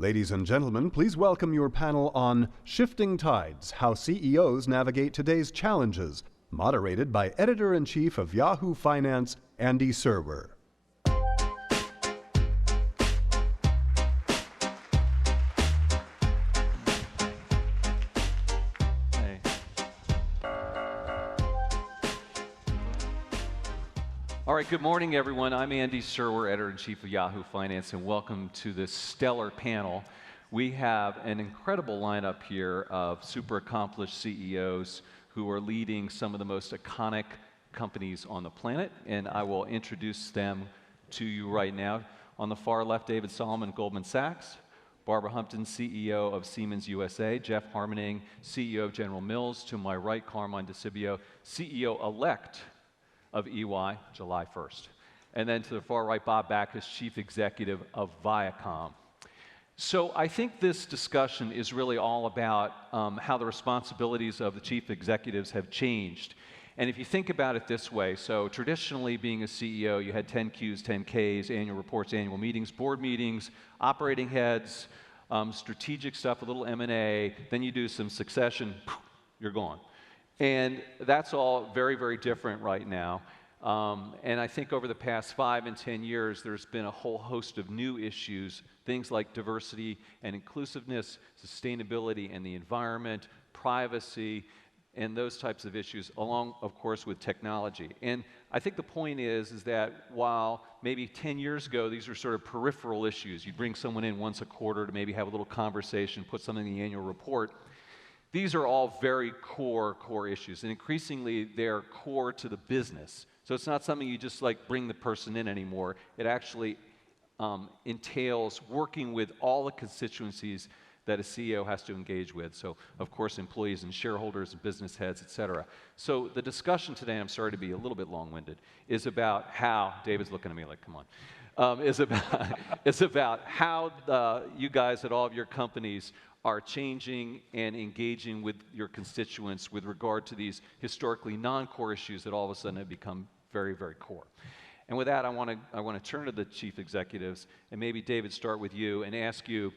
Ladies and gentlemen, please welcome your panel on Shifting Tides, How CEOs Navigate Today's Challenges, moderated by Editor-in-Chief of Yahoo Finance, Andy Serwer. All right, good morning, everyone. I'm Andy Serwer, Editor-in-Chief of Yahoo Finance, and welcome to this stellar panel. We have an incredible lineup here of super accomplished CEOs who are leading some of the most iconic companies on the planet, and I will introduce them to you right now. On the far left, David Solomon, Goldman Sachs. Barbara Humpton, CEO of Siemens USA. Jeff Harmening, CEO of General Mills. To my right, Carmine Di Sibio, CEO-elect of EY, July 1st. And then to the far right, Bob Bakish, Chief Executive of Viacom. So I think this discussion is really all about how the responsibilities of the chief executives have changed. And if you think about it this way, so traditionally being a CEO, you had 10 Qs, 10 Ks, annual reports, annual meetings, board meetings, operating heads, strategic stuff, a little M&A, then you do some succession, you're gone. And that's all very, very different right now. And I think over the past 5 and 10 years, there's been a whole host of new issues, things like diversity and inclusiveness, sustainability and the environment, privacy, and those types of issues, along, of course, with technology. And I think the point is that while maybe 10 years ago, these were sort of peripheral issues, you'd bring someone in once a quarter to maybe have a little conversation, put something in the annual report. These are all very core issues, and increasingly they're core to the business. So it's not something you just like bring the person in anymore. It actually entails working with all the constituencies that a CEO has to engage with. So, of course, employees and shareholders and business heads, et cetera. So the discussion today, I'm sorry to be a little bit long-winded, is about how, David's looking at me like, come on, is about how you guys at all of your companies are changing and engaging with your constituents with regard to these historically non-core issues that all of a sudden have become very, very core. And with that, I want to turn to the chief executives, and maybe David, start with you and ask you,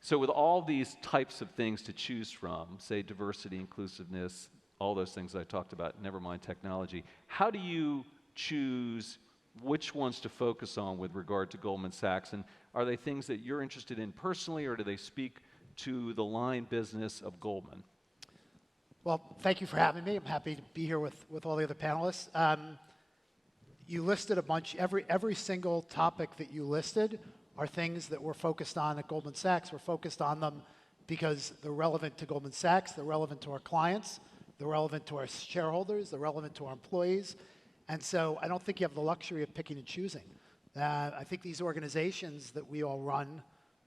so with all these types of things to choose from, say diversity, inclusiveness, all those things I talked about, never mind technology, how do you choose which ones to focus on with regard to Goldman Sachs? And are they things that you're interested in personally, or do they speak to the line business of Goldman? Well, thank you for having me. I'm happy to be here with all the other panelists. You listed a bunch, every single topic that you listed are things that we're focused on at Goldman Sachs. We're focused on them because they're relevant to Goldman Sachs, they're relevant to our clients, they're relevant to our shareholders, they're relevant to our employees. And so I don't think you have the luxury of picking and choosing. I think these organizations that we all run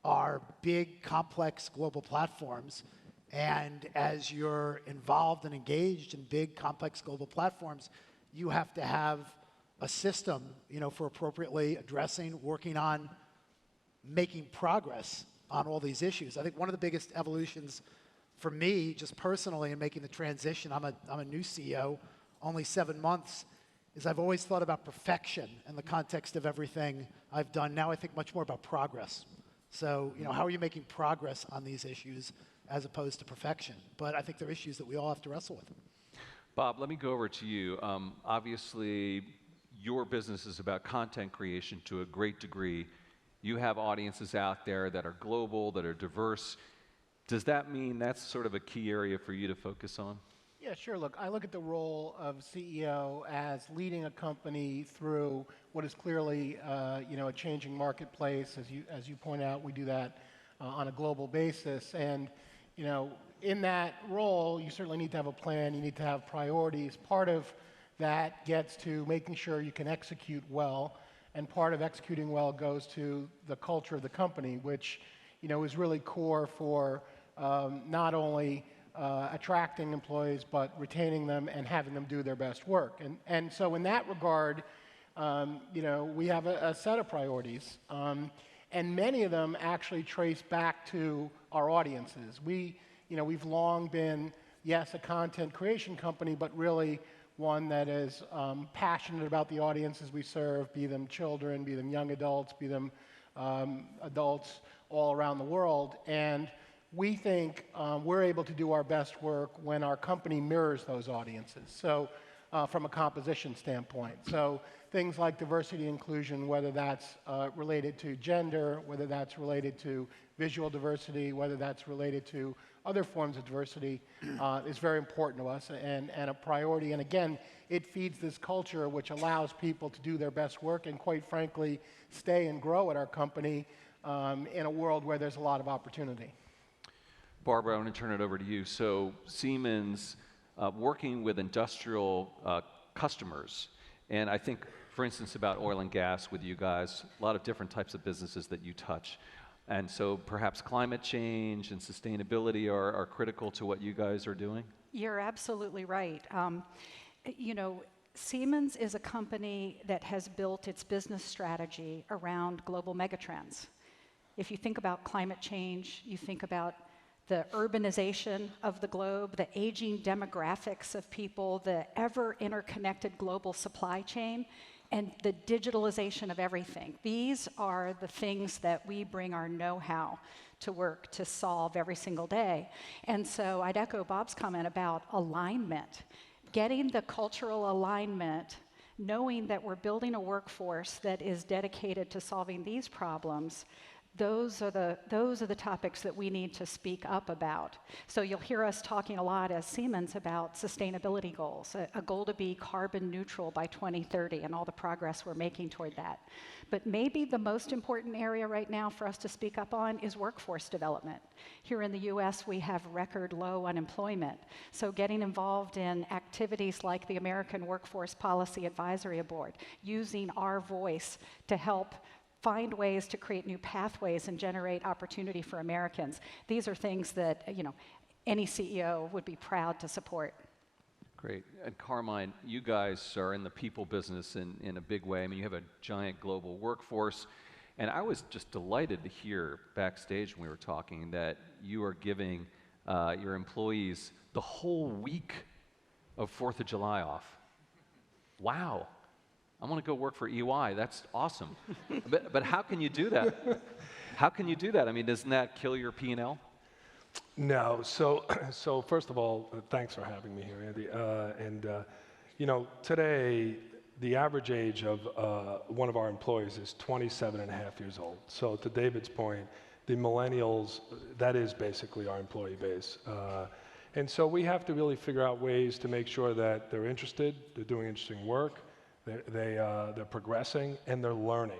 are big, complex global platforms. And as you're involved and engaged in big, complex global platforms, you have to have a system, for appropriately addressing, working on, making progress on all these issues. I think one of the biggest evolutions for me, just personally, in making the transition, I'm a new CEO, only 7 months, is I've always thought about perfection in the context of everything I've done. Now I think much more about progress. So, how are you making progress on these issues as opposed to perfection? But I think they're issues that we all have to wrestle with. Bob, let me go over to you. Obviously, your business is about content creation to a great degree. You have audiences out there that are global, that are diverse. Does that mean that's sort of a key area for you to focus on? Yeah, sure. Look, I look at the role of CEO as leading a company through what is clearly, a changing marketplace. As you point out, we do that on a global basis. And, in that role, you certainly need to have a plan. You need to have priorities. Part of that gets to making sure you can execute well. And part of executing well goes to the culture of the company, which, is really core for not only attracting employees, but retaining them and having them do their best work. And so in that regard, we have a set of priorities. And many of them actually trace back to our audiences. We've long been, yes, a content creation company, but really one that is passionate about the audiences we serve, be them children, be them young adults, be them adults all around the world. And we think we're able to do our best work when our company mirrors those audiences. So from a composition standpoint. So things like diversity and inclusion, whether that's related to gender, whether that's related to visual diversity, whether that's related to other forms of diversity, is very important to us and a priority. And again, it feeds this culture which allows people to do their best work and, quite frankly, stay and grow at our company in a world where there's a lot of opportunity. Barbara, I want to turn it over to you. So Siemens, working with industrial customers, and I think, for instance, about oil and gas with you guys, a lot of different types of businesses that you touch. And so perhaps climate change and sustainability are critical to what you guys are doing? You're absolutely right. You know, Siemens is a company that has built its business strategy around global megatrends. If you think about climate change, you think about the urbanization of the globe, the aging demographics of people, the ever interconnected global supply chain, and the digitalization of everything. These are the things that we bring our know-how to work to solve every single day. And so I'd echo Bob's comment about alignment, getting the cultural alignment, knowing that we're building a workforce that is dedicated to solving these problems. Those are the topics that we need to speak up about. So you'll hear us talking a lot as Siemens about sustainability goals, a goal to be carbon neutral by 2030 and all the progress we're making toward that. But maybe the most important area right now for us to speak up on is workforce development. Here in the US, we have record low unemployment. So getting involved in activities like the American Workforce Policy Advisory Board, using our voice to help find ways to create new pathways and generate opportunity for Americans. These are things that, you know, any CEO would be proud to support. Great. And Carmine, you guys are in the people business in a big way. I mean, you have a giant global workforce. And I was just delighted to hear backstage when we were talking that you are giving your employees the whole week of 4th of July off. Wow. I want to go work for EY. That's awesome. but how can you do that? How can you do that? I mean, doesn't that kill your P&L? No. So first of all, thanks for having me here, Andy. You know, today, the average age of one of our employees is 27 and a half years old. So to David's point, the millennials, that is basically our employee base. And so we have to really figure out ways to make sure that they're interested, they're doing interesting work, they're progressing, and they're learning.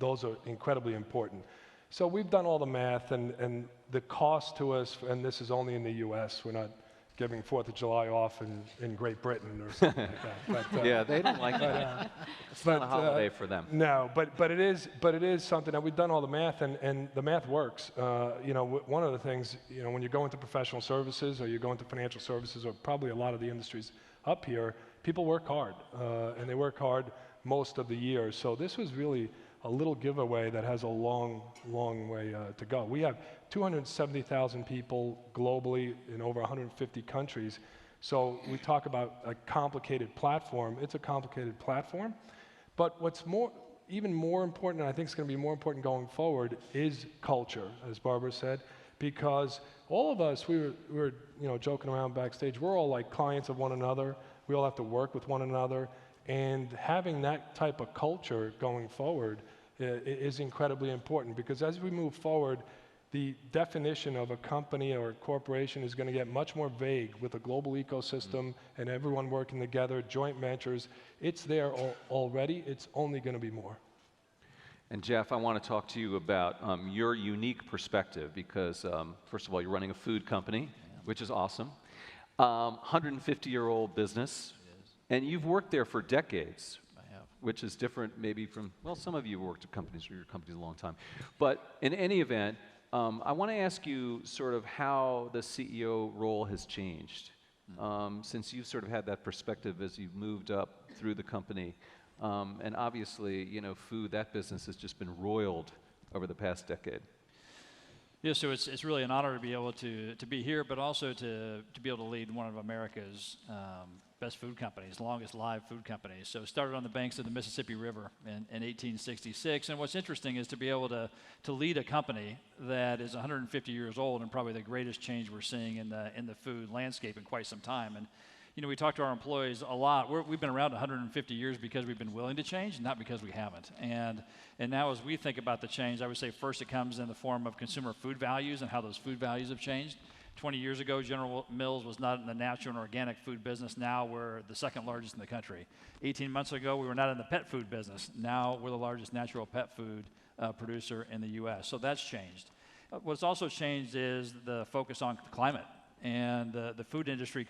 Those are incredibly important. So we've done all the math, and the cost to us, and this is only in the US, we're not giving 4th of July off in Great Britain or something like that. But, yeah, they don't like that. It's not a holiday for them. No, but it is something that we've done all the math, and the math works. You know, one of the things, you know, when you go into professional services or you go into financial services or probably a lot of the industries up here, people work hard, and they work hard most of the year. So this was really a little giveaway that has a long, long way to go. We have 270,000 people globally in over 150 countries. So we talk about a complicated platform. It's a complicated platform. But what's even more important, and I think it's going to be more important going forward, is culture, as Barbara said, because all of us, we were you know, joking around backstage. We're all like clients of one another. We all have to work with one another. And having that type of culture going forward is incredibly important, because as we move forward, the definition of a company or a corporation is going to get much more vague with a global ecosystem and everyone working together, joint ventures. It's there already. It's only going to be more. And Jeff, I want to talk to you about your unique perspective, because first of all, you're running a food company, which is awesome. 150-year-old business, and you've worked there for decades, which is different maybe from, well, some of you have worked at companies, or your company's a long time. But in any event, I want to ask you sort of how the CEO role has changed since you've sort of had that perspective as you've moved up through the company. And obviously, you know, food, that business has just been roiled over the past decade. Yeah, so it's really an honor to be able to be here, but also to be able to lead one of America's best food companies, longest live food companies. So started on the banks of the Mississippi River in 1866. And what's interesting is to be able to lead a company that is 150 years old and probably the greatest change we're seeing in the food landscape in quite some time. And you know, we talk to our employees a lot. We've been around 150 years because we've been willing to change, not because we haven't. And now as we think about the change, I would say first it comes in the form of consumer food values and how those food values have changed. 20 years ago, General Mills was not in the natural and organic food business. Now we're the second largest in the country. 18 months ago, we were not in the pet food business. Now we're the largest natural pet food producer in the U.S. So that's changed. What's also changed is the focus on climate. And the food industry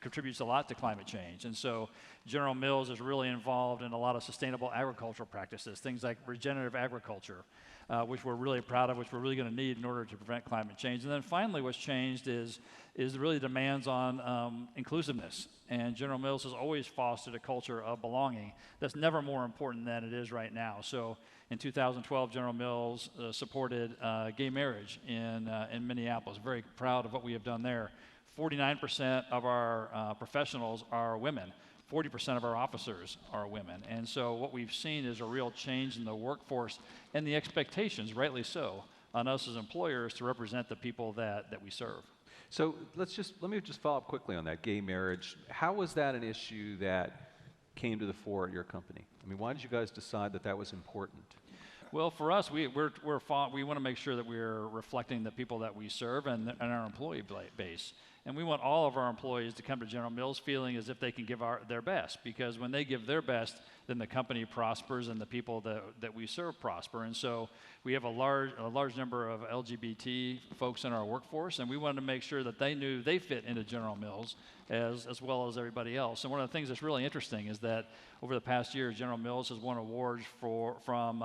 contributes a lot to climate change. And so General Mills is really involved in a lot of sustainable agricultural practices, things like regenerative agriculture, which we're really proud of, which we're really going to need in order to prevent climate change. And then finally, what's changed is really demands on inclusiveness. And General Mills has always fostered a culture of belonging that's never more important than it is right now. So in 2012, General Mills supported gay marriage in Minneapolis. Very proud of what we have done there. 49% of our professionals are women. 40% of our officers are women. And so what we've seen is a real change in the workforce and the expectations, rightly so, on us as employers to represent the people that we serve. So let me just follow up quickly on that gay marriage. How was that an issue that came to the fore at your company? I mean, why did you guys decide that was important? Well, for us, we want to make sure that we're reflecting the people that we serve and our employee base. And we want all of our employees to come to General Mills feeling as if they can give their best, because when they give their best, then the company prospers and the people that we serve prosper. And so we have a large number of LGBT folks in our workforce, and we wanted to make sure that they knew they fit into General Mills as well as everybody else. And one of the things that's really interesting is that over the past year, General Mills has won awards from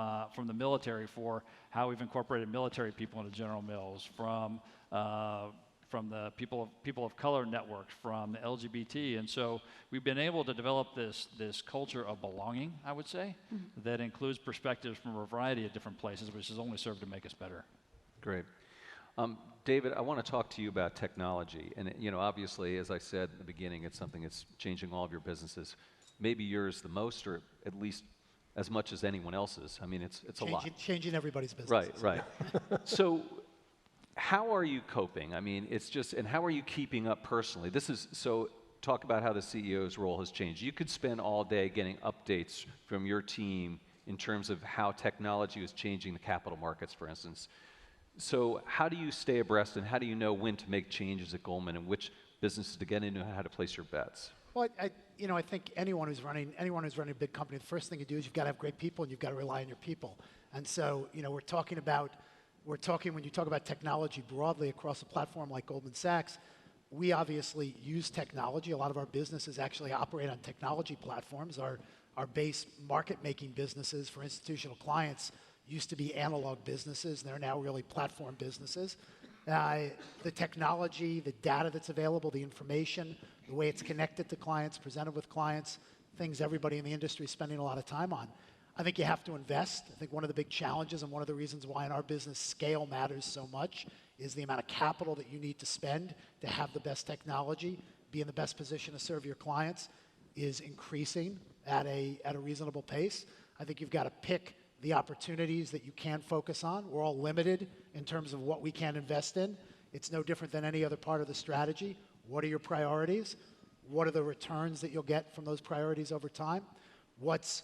the military for how we've incorporated military people into General Mills, from the people of color network, from the LGBT. And so we've been able to develop this culture of belonging, I would say, that includes perspectives from a variety of different places, which has only served to make us better. Great. David, I want to talk to you about technology. And you know, obviously, as I said in the beginning, it's something that's changing all of your businesses. Maybe yours the most, or at least as much as anyone else's. I mean, it's a lot. Changing everybody's business. Right. So how are you coping? I mean, and how are you keeping up personally? Talk about how the CEO's role has changed. You could spend all day getting updates from your team in terms of how technology is changing the capital markets, for instance. So how do you stay abreast, and how do you know when to make changes at Goldman and which businesses to get into and how to place your bets? Well, I think anyone who's running a big company, the first thing you do is you've got to have great people and you've got to rely on your people. And so, when you talk about technology broadly across a platform like Goldman Sachs, we obviously use technology. A lot of our businesses actually operate on technology platforms. Our base market-making businesses for institutional clients used to be analog businesses, and they're now really platform businesses. The technology, the data that's available, the information, the way it's connected to clients, presented with clients, things everybody in the industry is spending a lot of time on. I think you have to invest. I think one of the big challenges and one of the reasons why in our business scale matters so much is the amount of capital that you need to spend to have the best technology, be in the best position to serve your clients, is increasing at a reasonable pace. I think you've got to pick the opportunities that you can focus on. We're all limited in terms of what we can invest in. It's no different than any other part of the strategy. What are your priorities? What are the returns that you'll get from those priorities over time? What's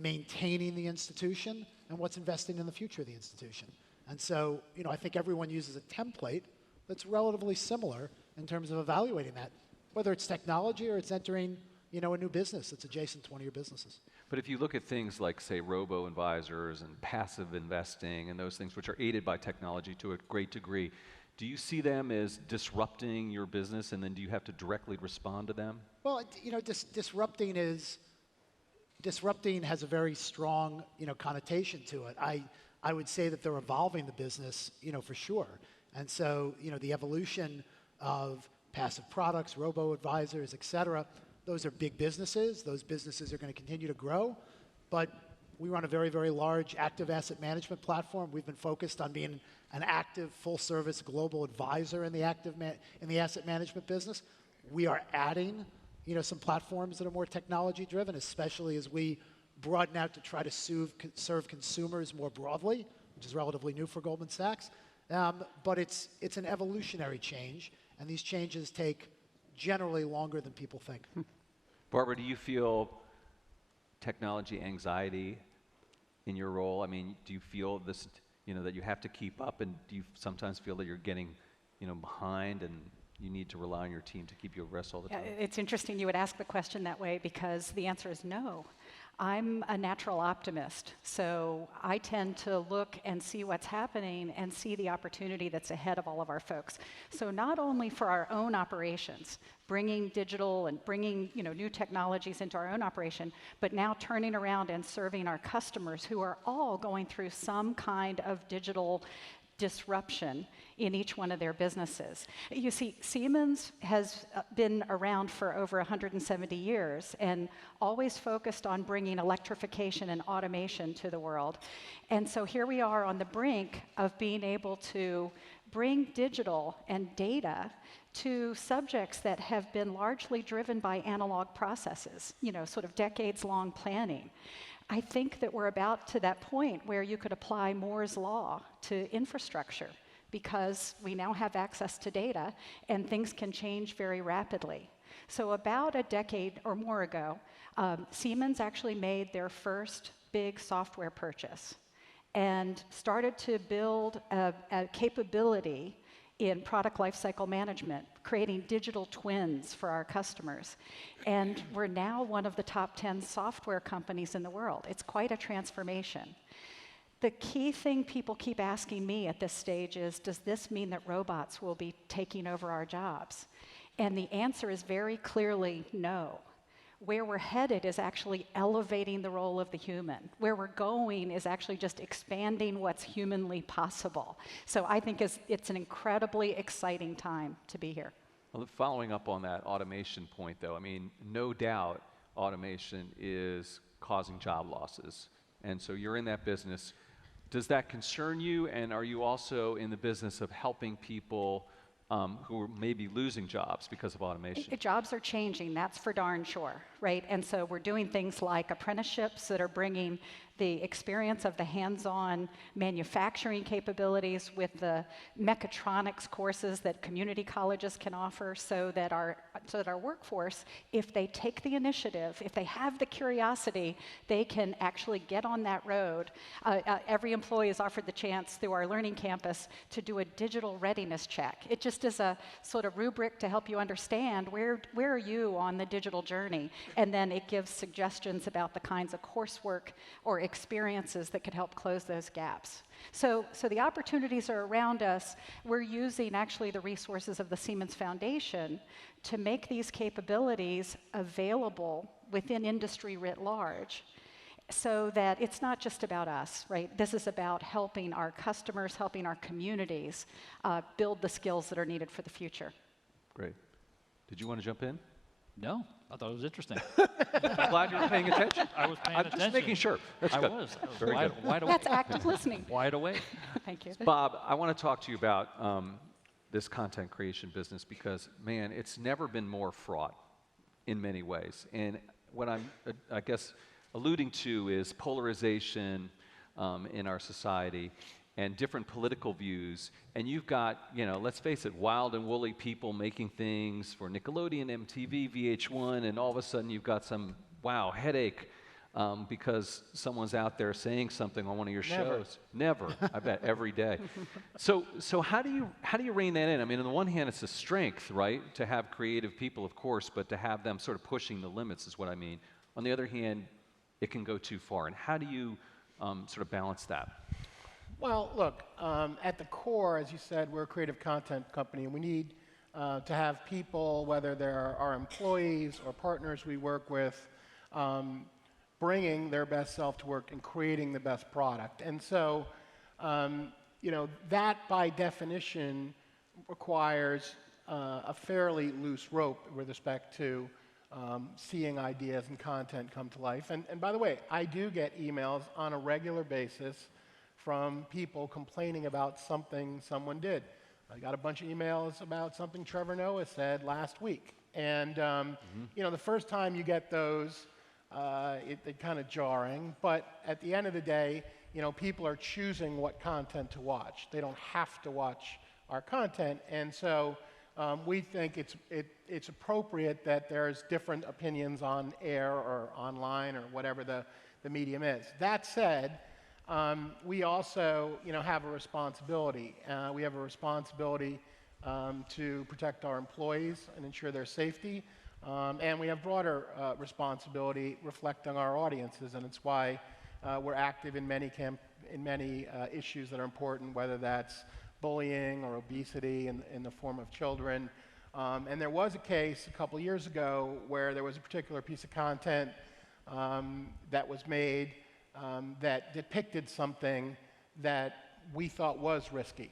maintaining the institution, and what's investing in the future of the institution? And so, I think everyone uses a template that's relatively similar in terms of evaluating that, whether it's technology or it's entering, a new business that's adjacent to one of your businesses. But if you look at things like, say, robo-advisors and passive investing and those things which are aided by technology to a great degree, do you see them as disrupting your business, and then do you have to directly respond to them? Well, disrupting has a very strong, connotation to it. I would say that they're evolving the business, for sure. And so, the evolution of passive products, robo-advisors, et cetera, those are big businesses. Those businesses are going to continue to grow. But we run a very, very large active asset management platform. We've been focused on being an active, full-service global advisor in the asset management business. We are adding some platforms that are more technology driven, especially as we broaden out to try to serve consumers more broadly, which is relatively new for Goldman Sachs. But it's an evolutionary change, and these changes take generally longer than people think. Barbara, do you feel technology anxiety in your role? I mean, do you feel this, that you have to keep up, and do you sometimes feel that you're getting, behind and you need to rely on your team to keep you abreast all the time? It's interesting you would ask the question that way because the answer is no. I'm a natural optimist, so I tend to look and see what's happening and see the opportunity that's ahead of all of our folks. So not only for our own operations, bringing digital and bringing new technologies into our own operation, but now turning around and serving our customers who are all going through some kind of digital disruption in each one of their businesses. You see, Siemens has been around for over 170 years and always focused on bringing electrification and automation to the world. And so here we are on the brink of being able to bring digital and data to subjects that have been largely driven by analog processes, sort of decades-long planning. I think that we're about to that point where you could apply Moore's law to infrastructure because we now have access to data and things can change very rapidly. So about a decade or more ago, Siemens actually made their first big software purchase and started to build a capability in product lifecycle management, creating digital twins for our customers. And we're now one of the top 10 software companies in the world. It's quite a transformation. The key thing people keep asking me at this stage is, does this mean that robots will be taking over our jobs? And the answer is very clearly no. Where we're headed is actually elevating the role of the human. Where we're going is actually just expanding what's humanly possible. So I think it's an incredibly exciting time to be here. Well, following up on that automation point, though, I mean, no doubt automation is causing job losses. And so you're in that business. Does that concern you? And are you also in the business of helping people who are maybe losing jobs because of automation? Jobs are changing, that's for darn sure, right? And so we're doing things like apprenticeships that are bringing the experience of the hands-on manufacturing capabilities with the mechatronics courses that community colleges can offer so that our workforce, if they take the initiative, if they have the curiosity, they can actually get on that road. Every employee is offered the chance through our learning campus to do a digital readiness check. It just is a sort of rubric to help you understand where are you on the digital journey, and then it gives suggestions about the kinds of coursework or experiences that could help close those gaps. So the opportunities are around us. We're using actually the resources of the Siemens Foundation to make these capabilities available within industry writ large so that it's not just about us, right? This is about helping our customers, helping our communities build the skills that are needed for the future. Great. Did you want to jump in? No, I thought it was interesting. I'm glad you were paying attention. I was paying attention. Just making sure. That's I good. was Very wide, good. wide awake. That's active listening. Wide awake. Thank you. Bob, I want to talk to you about this content creation business because, man, it's never been more fraught in many ways. And what I'm, I guess, alluding to is polarization in our society and different political views. And you've got, let's face it, wild and woolly people making things for Nickelodeon, MTV, VH1, and all of a sudden you've got some, headache because someone's out there saying something on one of your shows. Never, I bet, every day. So how do you rein that in? I mean, on the one hand, it's a strength, right, to have creative people, of course, but to have them sort of pushing the limits is what I mean. On the other hand, it can go too far. And how do you sort of balance that? Well, look, at the core, as you said, we're a creative content company, and we need to have people, whether they're our employees or partners we work with, bringing their best self to work and creating the best product. And so, that by definition requires a fairly loose rope with respect to seeing ideas and content come to life. And by the way, I do get emails on a regular basis from people complaining about something someone did. I got a bunch of emails about something Trevor Noah said last week. And you know, the first time you get those, they're kind of jarring. But at the end of the day, you know, people are choosing what content to watch. They don't have to watch our content. And so we think it's appropriate that there's different opinions on air or online or whatever the medium is. That said, we also, you know, have a responsibility. We have a responsibility to protect our employees and ensure their safety. And we have broader responsibility reflecting our audiences, and it's why we're active in many issues that are important, whether that's bullying or obesity in the form of children. And there was a case a couple years ago where there was a particular piece of content that was made that depicted something that we thought was risky,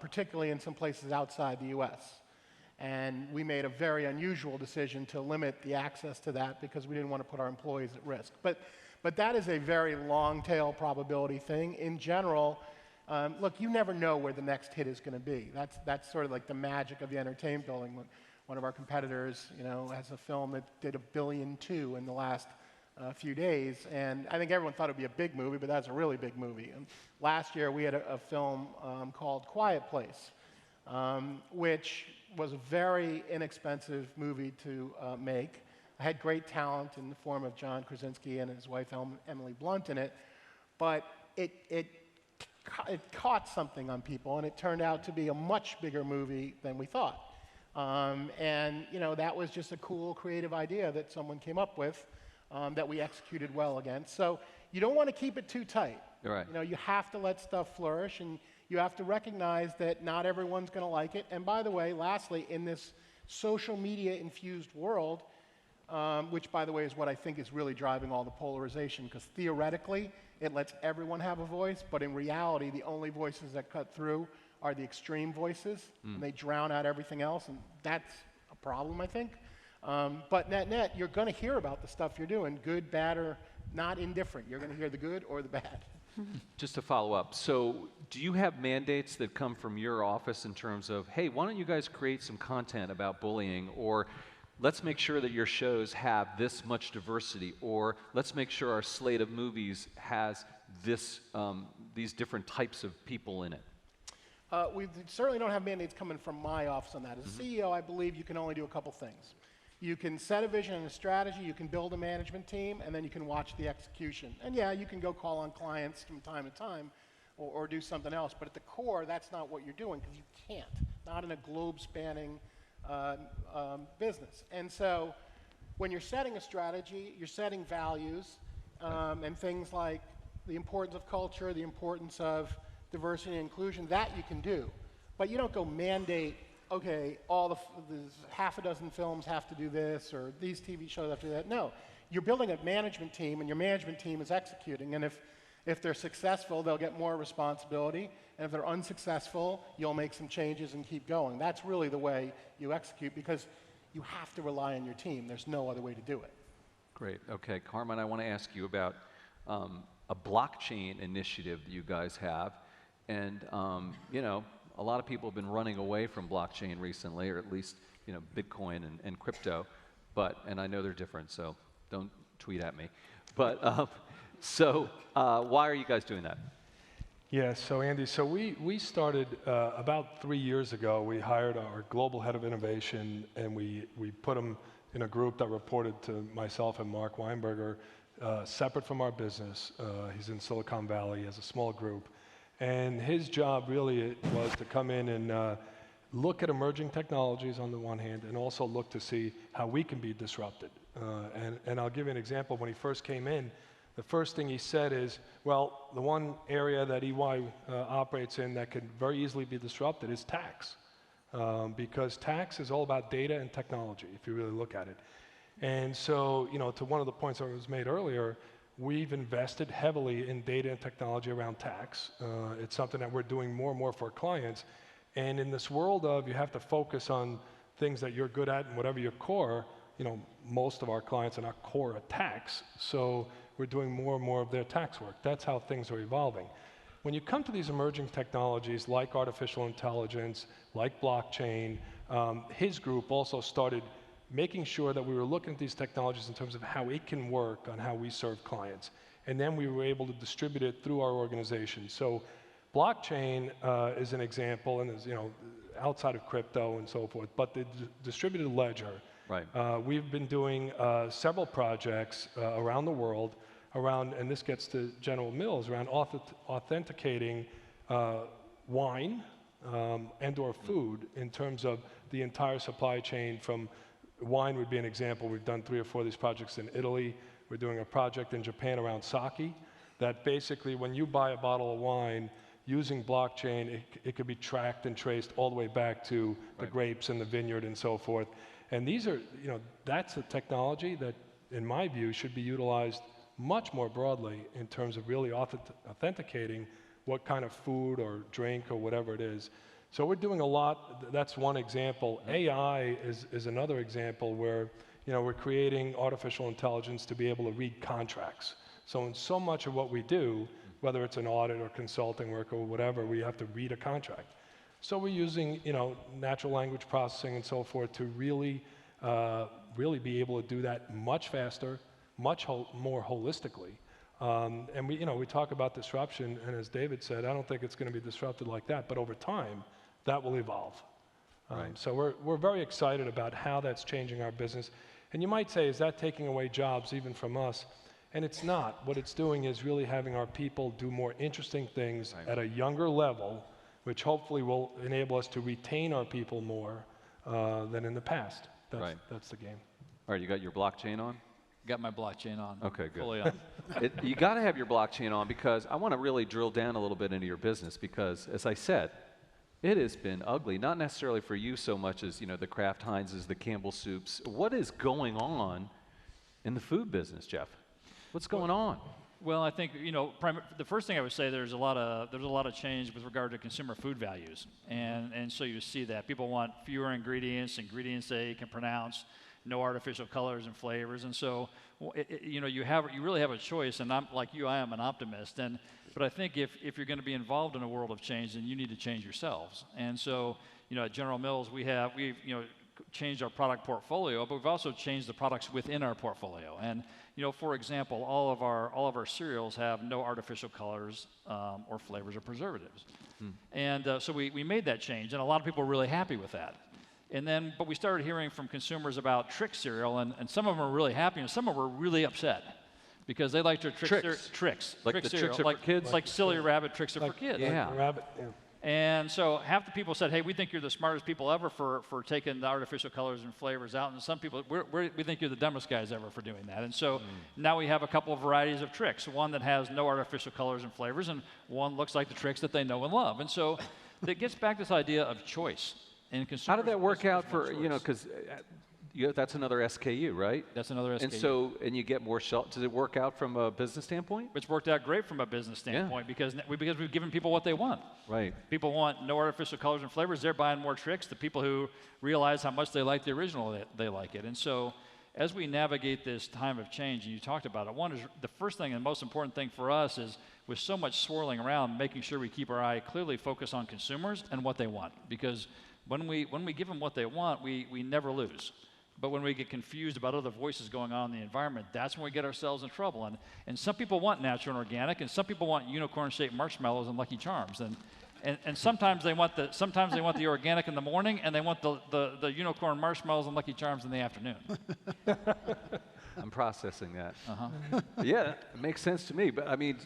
particularly in some places outside the US. And we made a very unusual decision to limit the access to that because we didn't want to put our employees at risk. But that is a very long tail probability thing. In general, look, you never know where the next hit is going to be. That's sort of like the magic of the entertainment building. One of our competitors, you know, has a film that did $1.2 billion in the last few days, and I think everyone thought it would be a big movie, but that's a really big movie. And last year we had a film called Quiet Place, which was a very inexpensive movie to make. I had great talent in the form of John Krasinski and his wife Emily Blunt in it, but it caught something on people, and it turned out to be a much bigger movie than we thought. And you know, that was just a cool, creative idea that someone came up with that we executed well against. So you don't want to keep it too tight. Right. You know, you have to let stuff flourish, and you have to recognize that not everyone's going to like it. And by the way, lastly, in this social media-infused world, which, by the way, is what I think is really driving all the polarization, because theoretically, it lets everyone have a voice, but in reality, the only voices that cut through are the extreme voices, and they drown out everything else, and that's a problem, I think. But net-net, you're going to hear about the stuff you're doing, good, bad, or not indifferent. You're going to hear the good or the bad. Just to follow up, so do you have mandates that come from your office in terms of, hey, why don't you guys create some content about bullying, or let's make sure that your shows have this much diversity, or let's make sure our slate of movies has this, these different types of people in it? We certainly don't have mandates coming from my office on that. As a CEO, I believe you can only do a couple things. You can set a vision and a strategy, you can build a management team, and then you can watch the execution. And yeah, you can go call on clients from time to time or do something else, but at the core, that's not what you're doing, because you can't, not in a globe-spanning business. And so when you're setting a strategy, you're setting values, and things like the importance of culture, the importance of diversity and inclusion, that you can do. But you don't go mandate, okay, there's half a dozen films have to do this, or these TV shows have to do that. No, you're building a management team, and your management team is executing. And if they're successful, they'll get more responsibility. And if they're unsuccessful, you'll make some changes and keep going. That's really the way you execute, because you have to rely on your team. There's no other way to do it. Great. Okay, Carmine, I want to ask you about a blockchain initiative that you guys have. And, you know, a lot of people have been running away from blockchain recently, or at least, you know, Bitcoin and crypto. And I know they're different, so don't tweet at me. But so why are you guys doing that? Yeah, so Andy, so we started about 3 years ago. We hired our global head of innovation, and we put him in a group that reported to myself and Mark Weinberger, separate from our business. He's in Silicon Valley as a small group. And his job really was to come in and look at emerging technologies on the one hand, and also look to see how we can be disrupted. And I'll give you an example. When he first came in, the first thing he said is, well, the one area that EY operates in that can very easily be disrupted is tax. Because tax is all about data and technology, if you really look at it. And so, you know, to one of the points that was made earlier, we've invested heavily in data and technology around tax. It's something that we're doing more and more for our clients. And in this world of you have to focus on things that you're good at and whatever your core, you know, most of our clients are not core at tax. So we're doing more and more of their tax work. That's how things are evolving. When you come to these emerging technologies like artificial intelligence, like blockchain, his group also started making sure that we were looking at these technologies in terms of how it can work on how we serve clients. And then we were able to distribute it through our organization. So blockchain is an example, and is, outside of crypto and so forth, but the distributed ledger. Right. We've been doing several projects around the world around, and this gets to General Mills, around authenticating wine and or food in terms of the entire supply chain. From wine would be an example. We've done 3 or 4 of these projects in Italy. We're doing a project in Japan around sake, that basically when you buy a bottle of wine using blockchain, it could be tracked and traced all the way back to the grapes and the vineyard and so forth. And these are, that's a technology that, in my view, should be utilized much more broadly in terms of really authenticating what kind of food or drink or whatever it is. So we're doing a lot. That's one example. AI is another example where, we're creating artificial intelligence to be able to read contracts. So in so much of what we do, whether it's an audit or consulting work or whatever, we have to read a contract. So we're using, natural language processing and so forth to really be able to do that much faster, much more holistically. And we talk about disruption, and as David said, I don't think it's going to be disrupted like that, but over time, that will evolve. So we're very excited about how that's changing our business. And you might say, is that taking away jobs even from us? And it's not. What it's doing is really having our people do more interesting things at a younger level, which hopefully will enable us to retain our people more than in the past. That's the game. All right, you got your blockchain on? Got my blockchain on. Okay, good. Fully on. You got to have your blockchain on, because I want to really drill down a little bit into your business, because, as I said, it has been ugly, not necessarily for you so much as, the Kraft Heinz's, the Campbell Soups. What is going on in the food business, Jeff? What's going on? Well, I think the first thing I would say, there's a lot of change with regard to consumer food values, and so you see that people want fewer ingredients they can pronounce, no artificial colors and flavors, and so you really have a choice. And I'm like you, I am an optimist, but I think if you're going to be involved in a world of change, then you need to change yourselves. And so at General Mills, we've changed our product portfolio, but we've also changed the products within our portfolio. And for example, all of our cereals have no artificial colors or flavors or preservatives. And so we made that change, and a lot of people were really happy with that. But we started hearing from consumers about Trix cereal, and some of them were really happy, and some of them were really upset because they liked their Trix. Like Trix the cereal, Trix are for kids? like silly rabbit Trix are for kids. Yeah. Rabbit, yeah. And so half the people said, hey, we think you're the smartest people ever for taking the artificial colors and flavors out. And some people, we think you're the dumbest guys ever for doing that. And so now we have a couple of varieties of Trix, one that has no artificial colors and flavors, and one looks like the Trix that they know and love. And so that gets back to this idea of choice. And how did that work out for, because that's another SKU, right? That's another SKU. And you get more shelf. Does it work out from a business standpoint? It's worked out great from a business standpoint because we've given people what they want. Right. People want no artificial colors and flavors. They're buying more Trix. The people who realize how much they like the original, they like it. And so as we navigate this time of change, and you talked about it, one is the first thing and most important thing for us is, with so much swirling around, making sure we keep our eye clearly focused on consumers and what they want. Because when we give them what they want, we never lose. But when we get confused about other voices going on in the environment, that's when we get ourselves in trouble. And some people want natural and organic, and some people want unicorn-shaped marshmallows and Lucky Charms. And sometimes they want the organic in the morning, and they want the unicorn marshmallows and Lucky Charms in the afternoon. I'm processing that. Yeah, it makes sense to me. But I mean,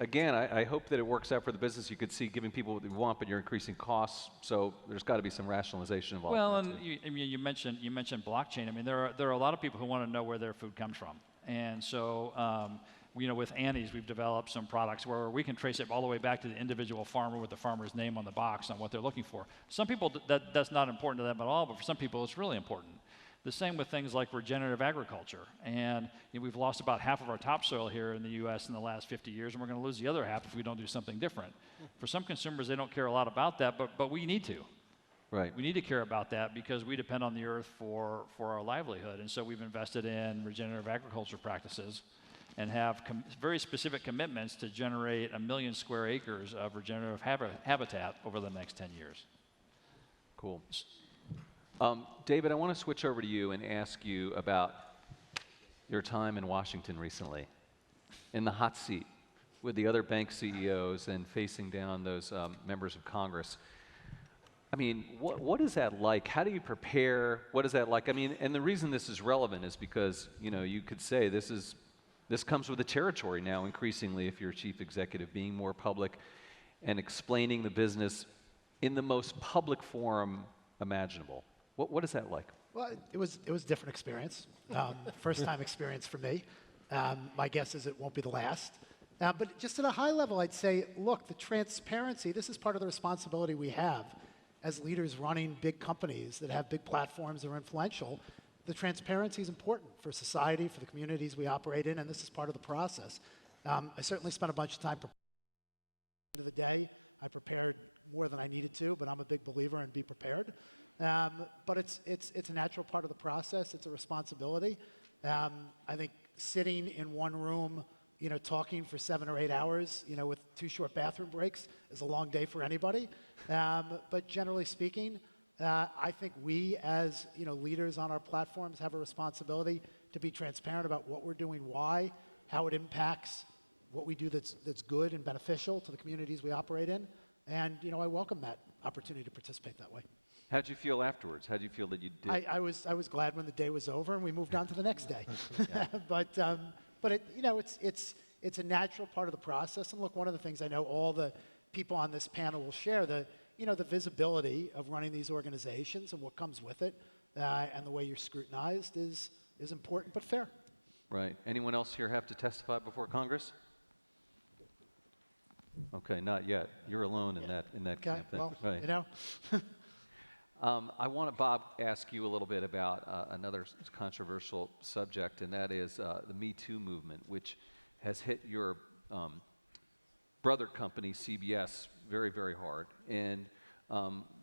again, I hope that it works out for the business. You could see giving people what they want, but you're increasing costs. So there's got to be some rationalization involved. Well, and you mentioned blockchain. I mean, there are a lot of people who want to know where their food comes from, and so with Annie's, we've developed some products where we can trace it all the way back to the individual farmer with the farmer's name on the box on what they're looking for. Some people that's not important to them at all, but for some people it's really important. The same with things like regenerative agriculture. And we've lost about half of our topsoil here in the U.S. in the last 50 years, and we're going to lose the other half if we don't do something different. For some consumers, they don't care a lot about that, but we need to. Right. We need to care about that because we depend on the earth for our livelihood. And so we've invested in regenerative agriculture practices and have very specific commitments to generate 1 million square acres of regenerative habitat over the next 10 years. Cool. David, I want to switch over to you and ask you about your time in Washington recently, in the hot seat with the other bank CEOs and facing down those members of Congress. I mean, what is that like? How do you prepare? What is that like? I mean, and the reason this is relevant is because, you know, you could say this comes with the territory now increasingly if you're a chief executive, being more public and explaining the business in the most public forum imaginable. What is that like? Well, it was a different experience. First time experience for me. My guess is it won't be the last. But just at a high level, I'd say, look, the transparency, this is part of the responsibility we have as leaders running big companies that have big platforms that are influential. The transparency is important for society, for the communities we operate in, and this is part of the process. I certainly spent a bunch of time preparing. At the end of the day, I prepared more than I needed to, but I'm a big believer in be prepared. But it's a natural part of the process. It's a responsibility. I think sitting in one room, you know, talking for 7 or 8 hours, you know, with 2 short bathroom breaks is a long day for anybody. But generally speaking, I think we as, you know, leaders on our platforms have a responsibility to be transparent about what we're doing, why, how it impacts what we do that's good and beneficial to the communities we operate in. And, you know, I welcome that opportunity to participate that way. How'd you feel afterwards? How'd you feel that you did? I was glad when the day was over and we moved on to the next day. But it, you know, it's a natural part of the process. And look, one of the things I know all the people on this panel will share, the visibility of running these organizations and what comes with it, and the way you're scrutinized is important but fair. Right. Anyone else here have to testify before Congress? Okay, not yet. You're alone in that Okay, camp then. well, Right. you know. I want to, Bob, ask you a little bit about another controversial subject, and that is the Me Too movement, which has hit your brother company, CBS, very, very hard. And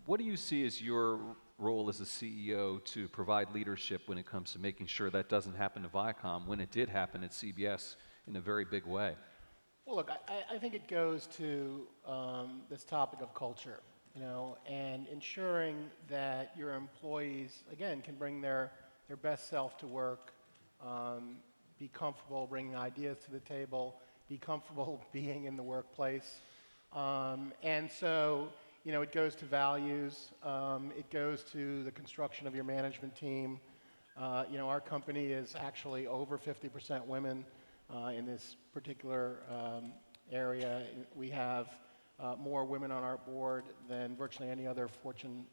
what do you see as your role as a CEO to provide leadership when it comes to making sure that doesn't happen to Viacom when it did happen at CBS in a very big way? Well, look, I think it goes to this topic of culture, you know, and ensuring that your employees, again, can bring their best self to work, be comfortable bringing ideas to the table, be comfortable being in the workplace. And so, you know, it goes to values. It goes to the construction of your management team. You know, our company is actually over 50% women in this particular area. We have more women on our board than virtually any other Fortune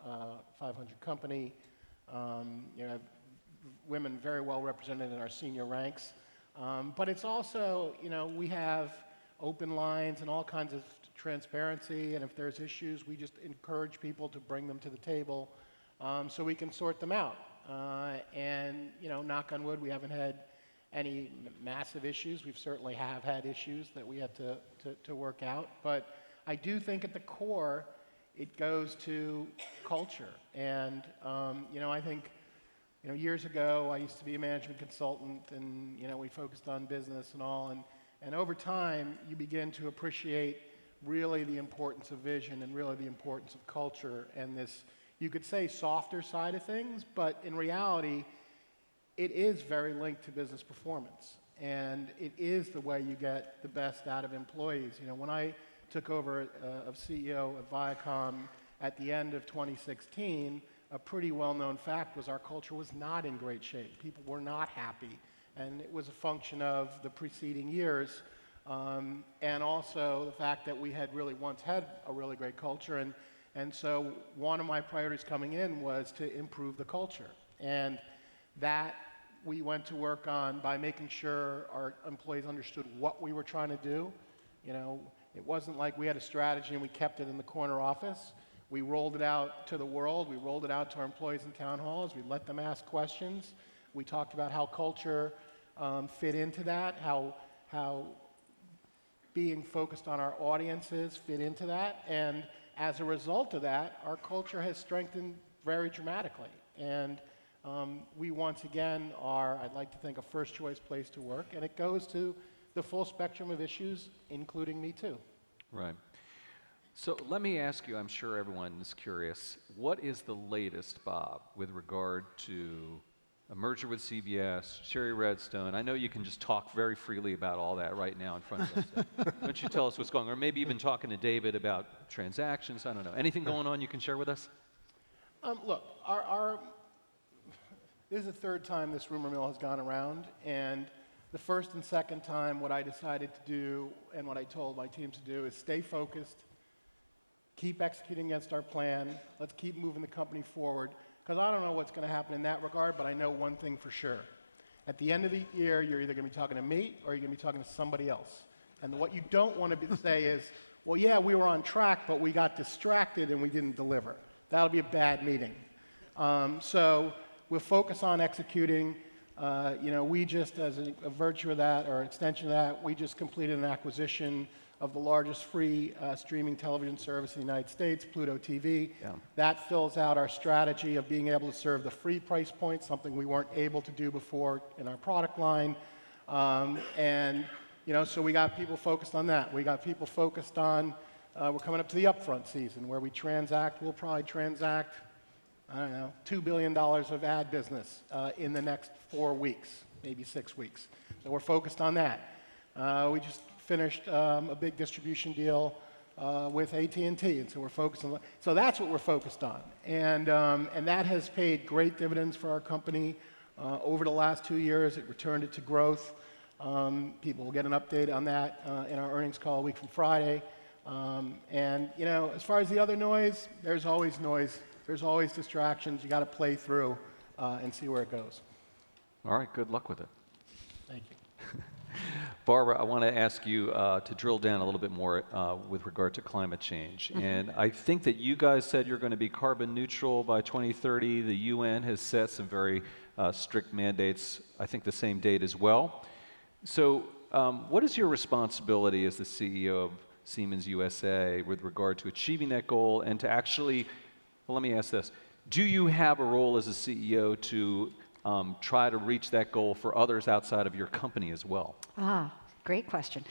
500 company. You know, women very well represented in our senior ranks. But it's also, you know, we have open lines and all kinds of transparency, and if there's issues, we just encourage people to bring them to the table so we can sort them out. And, you know, knock on wood, we haven't had any massive issues. We've certainly have had issues that we had to work out. But I do think at the core, it goes to culture. And, you know, I think, you know, years ago, I used to be a management consultant, and, you know, we focused on business and all. And over time, you begin to appreciate really the importance of vision and really the importance of culture and this, you could say, softer side of things, but in reality, it is very linked to business performance. And it is the way you get the best out of employees. You know, when I took over of CEO of Viacom at the end of 2016, a pretty well-known fact was our culture was not in great shape. People were not happy. And it was a function of the preceding years, and also the fact that we had really once had a really great culture. And so one of my priorities coming in was to improve the culture. And that we went to work on by making sure our employees understood what we were trying to do. You know, it wasn't like we had a strategy and we kept it in the corner office. We rolled it out to the world. We rolled it out to our employees in town halls. We let them ask questions. We talked about how culture fit into that, how being focused on our audiences fit into that. And as a result of that, our culture has strengthened very dramatically. And we once again are, I'd like to think, a first choice place to work. And it goes to the full spectrum of issues, including Me Too. Right. So let me ask you, I'm sure everyone is curious, what is the latest, Bob, with regard to a merger with CBS, Sherry Redstone? I know you can just talk very freely about all that right now in front of us. Why don't you tell us what's going on? Or maybe even talking to David about transactions. I don't know. Anything going on you can share with us? Look, this is the third time this rumor mill has gone around, and the first and second time what I decided to do and what I told my teams to do is stay focused, keep executing against our plan, let's keep moving the company forward, because I don't know what's going to happen in that regard, but I know one thing for sure. At the end of the year, you're either going to be talking to me or you're going to be talking to somebody else. And what you don't want to say is, well, yeah, we were on track, but we got distracted and we didn't deliver. That'll be a bad meeting. So we'll focus on executing. We just, as a virtue of that, or extension of that, we just completed an acquisition of the largest free streaming television service in the United States, Pluto TV. Yeah. That fills out our strategy of being able to serve the free price point, something we weren't able to do before in our product line. So we got people focused on that. We got people focused on, we're coming up to the upfront season where we'll probably transact, I don't know, $2 billion of ad business in the next 4 weeks, maybe 6 weeks. So we're focused on that. We just finished a big distribution deal with AT&T, and so we're focused on. So that's what we're focused on, and that has paid great dividends for our company over the last 2 years. It returned it to growth. People will get an update on that in our earnings call a week from Friday. As far as the other noise, there's always noise. There's always distractions. You got to play through and see where it goes. All right, good luck with it. Thank you. Barbara, I want to ask you to drill down a little bit more with regard to climate change. Mm-hmm. And I think that you guys said you're going to be carbon neutral by 2030. The UN has set some very strict mandates, I think the same date as well. So what is your responsibility as the CEO of Siemens USA with regard to achieving that goal and to actually, well, let me ask this, do you have a role as a CEO to try to reach that goal for others outside of your company as well? Great question.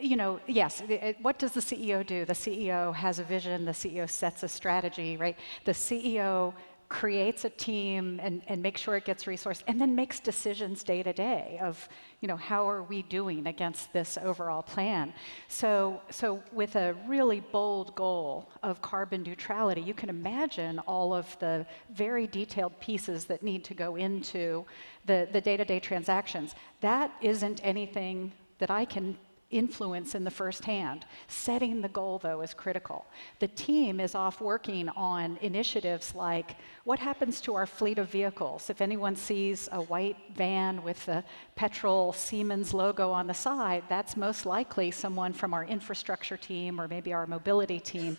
Yes, what does the CEO do? The CEO has a vision, the CEO sets a strategy, right? The CEO creates a team and makes sure it gets resourced, and then makes decisions day to day of, how are we doing against this overall plan? So with a really bold goal of carbon neutrality, you can imagine all of the very detailed pieces that need to go into the day-to-day transactions. That isn't anything that I can influence in the first hand. Setting the goal, though, is critical. The team is off working on initiatives like what happens to our fleet of vehicles. If anyone sees a white van with the petrol Siemens logo on the side, that's most likely someone from our infrastructure team or maybe our mobility team,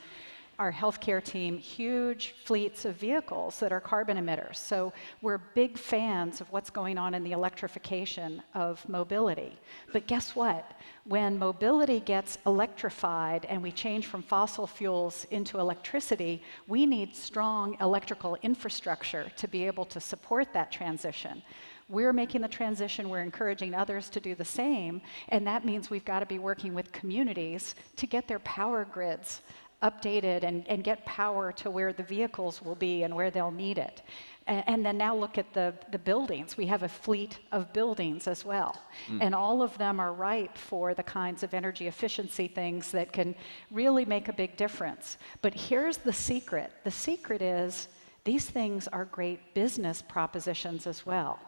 our healthcare team, huge fleets of vehicles that are carbon emitters. So we're big fans of what's going on in the electrification of mobility. But guess what? When mobility gets electrified and we change from fossil fuels into electricity, we need strong electrical infrastructure to be able to support that transition. We're making the transition, we're encouraging others to do the same, and that means we've got to be working with communities to get their power grids updated and get power to where the vehicles will be and where they'll need it. And then now look at the buildings. We have a fleet of buildings as well. And all of them are ripe for the kinds of energy efficiency things that can really make a big difference. But here's the secret. The secret is these things are great business propositions as well.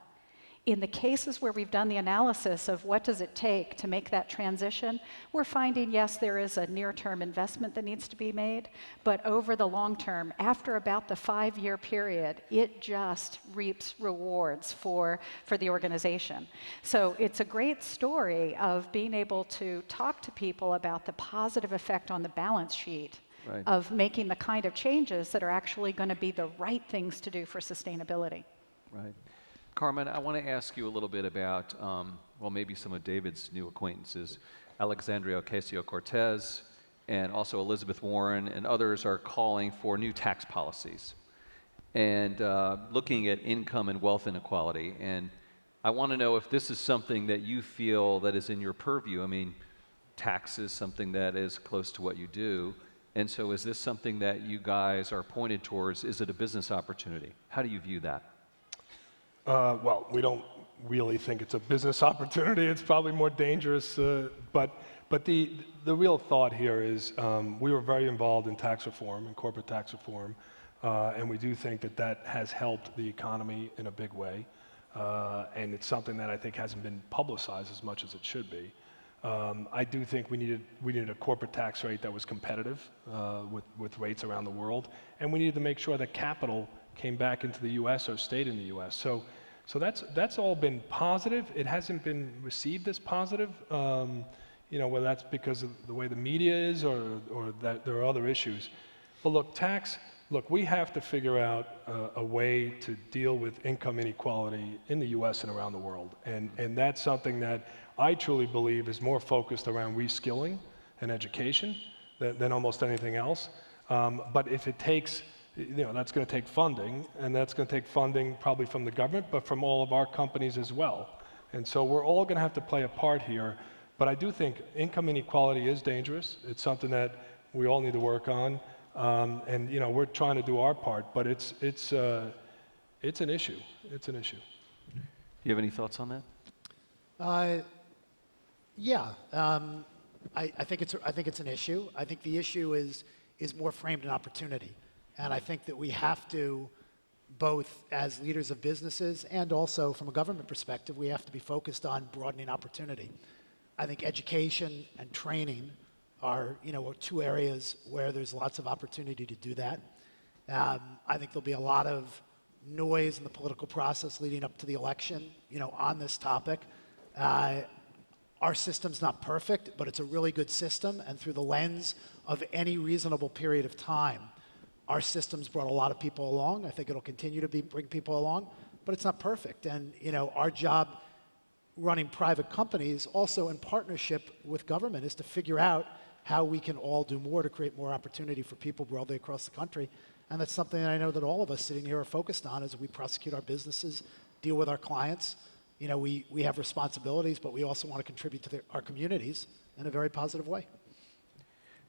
In the cases where we've done the analysis of what does it take to make that transition, we're finding, yes, there is a near-term investment that needs to be made, but over the long term, after about the 5-year period, it just reaps rewards for the organization. So it's a great story of being able to talk to people about the positive effect on the balance sheet Right. of making the kind of changes that are actually going to be the right things to do for sustainability. Right. Carmine, I want to ask you a little bit about, maybe some of David's new acquaintances. Alexandria Ocasio-Cortez and also Elizabeth Warren and others are calling for new tax policies and looking at income and wealth inequality. And I want to know if this is something that you feel that is in your purview. I mean, tax is something that is close to what you do. And so is this something that you guys are pointed towards? Is it a business opportunity? How do you view that? Well, we don't really think it's a business opportunity. It's probably more dangerous. But the real thought here is we were very involved in tax reform and corporate tax reform, and we do think that that has helped the economy in a big way. And it's something that I think hasn't been publicized as much as it should be. I do think we needed a corporate tax rate that was competitive with rates around the world, and we needed to make sure that capital came back into the U.S. or stayed in the U.S. So that's all been positive. It hasn't been received as positive, whether that's because of the way the media is or that there are other issues. But look, we have to figure out a way to deal with income inequality in the U.S. and around the world. And that's something that I truly believe is more focused around reskilling and education than almost anything else. But if it takes, that's going to take funding, and that's going to take funding probably from the government, but from all of our companies as well. And so we're all going to have to play a part here. But I do think income inequality is dangerous. It's something that we all need to work on. And we're trying to do our part, but it's an issue. It's an issue. Do you have any thoughts on that? Yeah, I think it's an issue. I think the issue is more framed in opportunity, and I think that we have to, both as leaders of businesses and also from a government perspective, we have to be focused on broadening opportunity. I think education and training are two areas where there's lots of opportunity to do that. I think there'll be a lot of noise in the political process leading up to the election, on this topic. Our system's not perfect, but it's a really good system, and through the lens of any reasonable period of time, our system's brought a lot of people along. I think it'll continue to bring people along, but it's not perfect. And our job running private companies, also in partnership with government, is to figure out how we can all do more to create more opportunity for people broadly across the country. And that's something that I know that all of us sitting here are focused on as we prosecute our businesses, deal with our clients. We have responsibilities, but we also want to contribute to our communities in a very positive way.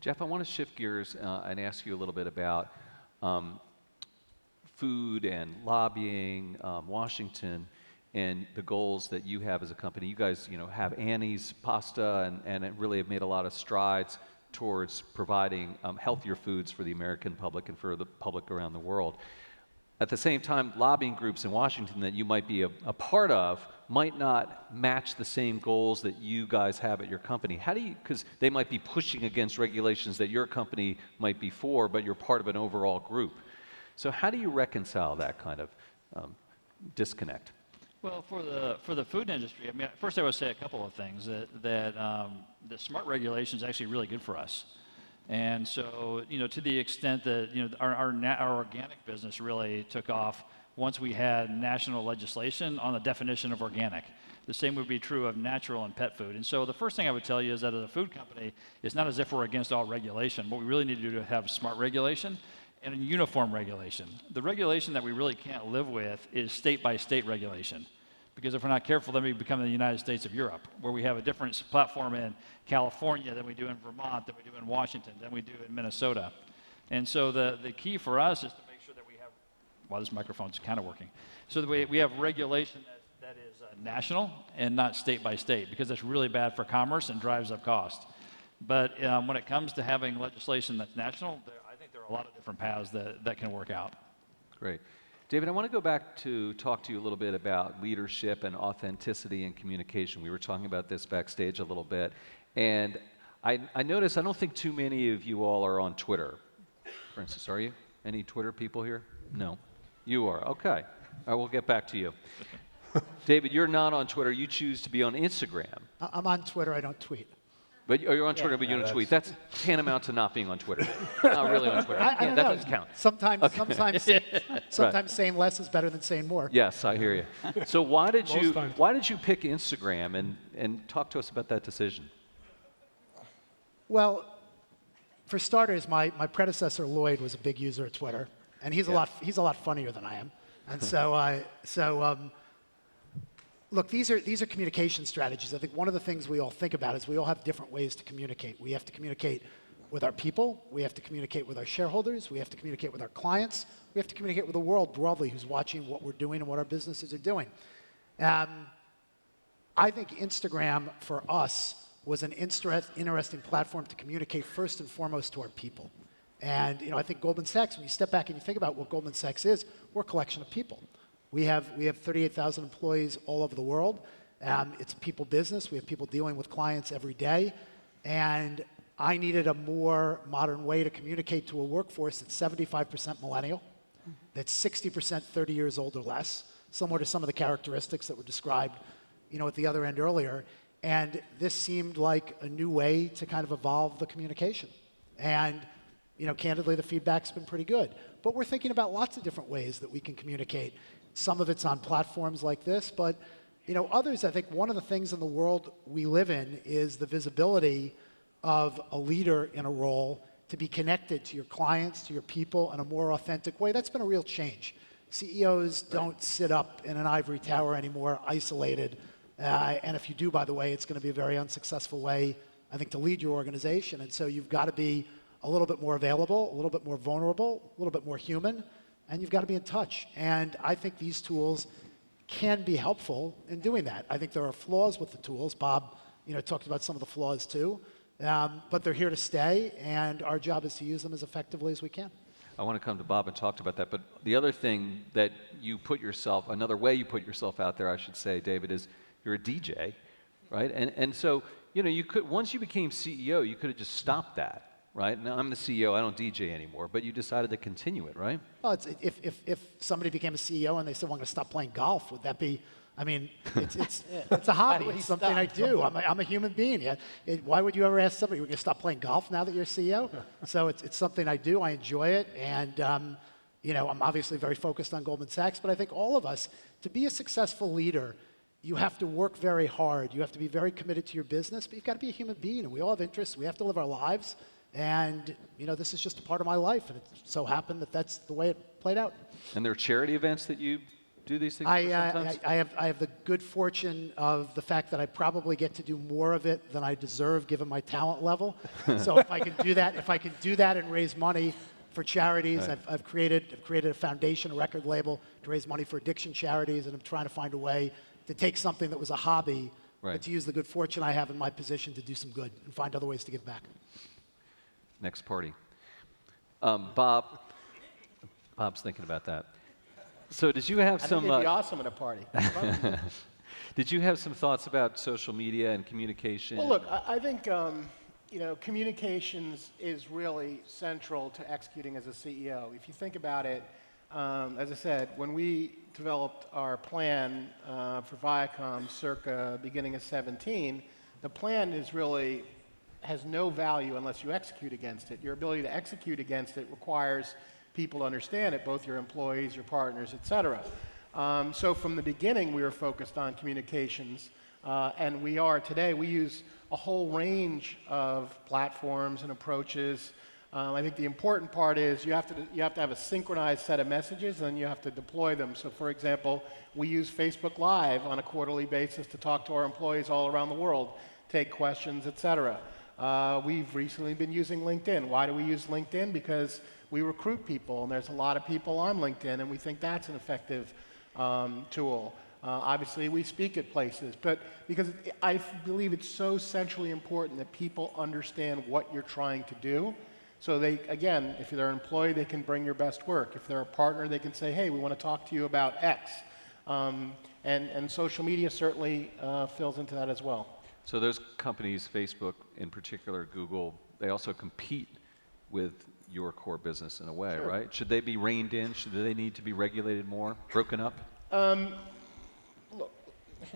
Jeff, I want to shift gears and ask you a little bit about food and lobbying, Washington, and the goals that you have as a company. You guys, have Annie's pasta, and it really have made a lot of strides towards providing healthier foods for the American public and for the public around the world. At the same time, lobbying groups in Washington that you might be a part of might not match the same goals that you guys have at your company. How do you, because they might be pushing against regulations that your company might be for, but you're part of an overall group. So how do you reconcile that kind of disconnect? Well, for the food industry, first I would say a couple of things. That the smart regulation is actually really good for us. And so, to the extent that, our organic business really took off once we had national legislation on the definition of organic. The same would be true of natural and pet food. And so the first thing I would tell you is that as a food company, it's not as if we're against all regulation. What we really need to do to have smart regulation and a uniform regulation. The regulation that we really can't live with is state-by-state regulation. Because if we're not careful, then we become the United States of Europe, where we have a different platform in California than we do in Vermont, than we do in Washington, than we do in Minnesota. And so the key for us is to make sure that we have, well, this microphone's kind of working, so that we have regulation that is national and not state by state, because that's really bad for commerce and drives up cost. But when it comes to having legislation that's national, I think there are a lot of different paths that can work out. Great. David, I want to go back to talk to you a little bit about leadership and authenticity and communication. We were talking about this backstage a little bit. And I noticed, I don't think too many of you all are on Twitter. For instance, are you? Any Twitter people here? No. You are. Okay. All right, we'll get back to you. David, you're not on Twitter. You choose to be on Instagram. I'm on Twitter. I don't tweet. But you're on Twitter, but you don't tweet. That's tantamount to not being on Twitter. Not really on Twitter. I don't that know. doesn't count. Sometimes Right. saying less is better than saying more. Yes, I hear you. So why did you pick Instagram, and talk to us about that decision? Well, for starters, my predecessor Lloyd was a big user of Twitter, and he's a lot funnier than I am, and so look, these are communication strategies. I think one of the things we all think about is we all have different ways to communicate. We have to communicate with our people, we have to communicate with our shareholders, we have to communicate with our clients, we have to communicate with the world broadly who's watching what we're doing and what our businesses are doing. I think Instagram, for us, was an interesting platform to communicate first and foremost to our people. And I think Goldman Sachs, when you step back and you think about what Goldman Sachs is, we're a collection of people. We have 38,000 employees all over the world. It's a people business. We have people dealing with clients every day. And I needed a more modern way to communicate to a workforce that's 75% millennial, that's 60% 30 years old or less, similar to some of the characteristics that were described at the other end earlier. And this seemed like a new way to kind of evolve the communication. And candidly, the feedback's been pretty good. But we're thinking about lots of different ways that we can communicate. Some of it's on platforms like this, but others, I think one of the things in the world we live in is the visibility of a leader in a role to be connected to your clients, to your people in a more authentic way. That's been a real change. CEOs don't sit up in an ivory tower anymore, isolated. And if you do, by the way, it's going to be a very unsuccessful way, I think, to lead your organization. And so you've got to be a little bit more available, a little bit more vulnerable, a little bit more human, and you've got to be in touch. And I think these tools can be helpful in doing that. I think there are flaws with the tools. Bob, talked about some of the flaws too, but they're here to stay, and our job is to use them as effectively as we can. I want to come to Bob and talk about that, but the other thing that you put yourself, another way you put yourself out there, I should say, David, is you're a DJ, right? And so, you could, once you became CEO, you could have just stopped that. Right? Now, I'm the CEO, I don't DJ anymore, but you decided to continue it, right? Well, if somebody became a CEO and they said, well, I'm going to stop playing golf, would that be, it's a hobby. It's something I do. I'm a human being. Yeah. Why would you ever ask somebody, we're going to stop playing golf now that you're CEO? So it's something I do. I enjoy it. And, I'm obviously very focused on Goldman Sachs, but I think all of us, to be a successful leader, you have to work very hard. You have to be very committed to your business, but you've got to be a human being, and we all have interests. We have to live our lives. And, this is just a part of my life, and it so happened that that's the way it played out. And there are charity events that you do these things I have the good fortune of the fact that I probably get to do more of it than I deserve given my talent level. So if I can do that and raise money for charities, right. I've created a foundation, a record label to raise money for addiction charities, and I'm trying to find a way to take something that was a hobby, right. but to use the good fortune I have in my position to do some good and find other ways to give back. Next party. Bob's thinking about that. So did you have some... I think it'd be awesome at a party. Did you have some thoughts about social media and communication? Well, look, I think communications is really central to executing as a CEO. If you think about it, as I said, when we developed our plan for Viacom circa beginning of 17, the plan is really has no value unless you execute against it. Your ability to execute against it requires people to understand it, both your employees, your partners, et cetera. So from the beginning, we were focused on communications, and we are today. We use a whole range of platforms and approaches. I think the important part is you have to have a synchronized set of messages, and then you have to deploy them. So for example, we use Facebook Live on a quarterly basis to talk to our employees all around the world, take questions, et cetera. We've recently been using LinkedIn. Why do we use LinkedIn? Because we recruit people, and there's a lot of people on LinkedIn, and we think that's an effective tool. Obviously, we speak at places, but because I believe it's so centrally important that people understand what you're trying to do. So they, again, if they're an employee, they can bring your best work. If they're a partner, they can say, hey, we want to talk to you about X. And social media certainly fills into that as well. So those companies, Facebook in particular, Google, they also compete with your core business in a way, sure. right? Should they be reined in? Should they need to be regulated more, broken up? Look,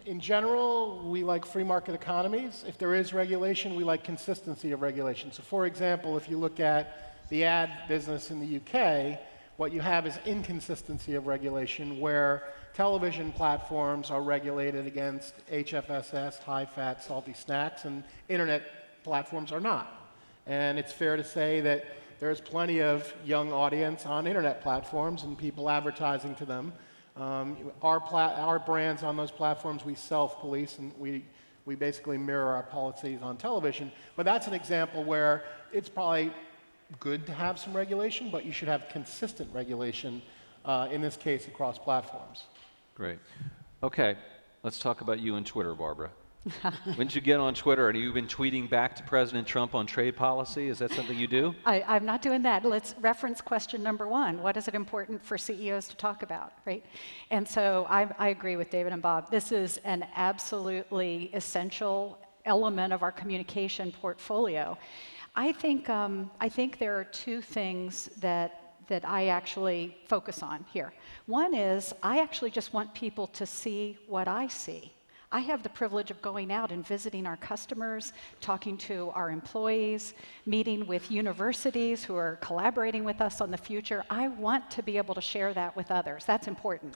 in general, we like free market economies. If there is regulation, we like consistency of regulation. So for example, if you look at the ad business in the UK, what you have is inconsistency of regulation where television platforms are regulated against HFSS, high-fat, salty snacks, and internet platforms are not. And it's fair to say that there's plenty of young audience on internet platforms and people advertising to them. Our brands on those platforms, we self-police and we We basically mirror our policies on television. But that's an example where it's probably good to have some regulation, but you should have consistent regulation, in this case, across platforms. Great. Okay, let's talk about you and Twitter, Barbara. When did you get on Twitter? And have you been tweeting back to President Trump on trade policy? Is that something you do? I'm not doing that. Let's reference question number one. What is it important for CEOs to talk about, right? And so I agree with David and Bob. This is an absolutely essential element of our communication portfolio. I think there are two things that I actually focus on here. One is I actually just want people to see what I see. I have the privilege of going out and visiting our customers, talking to our employees, meeting with universities who are collaborating with us on the future. I want to be able to share that with others. That's important.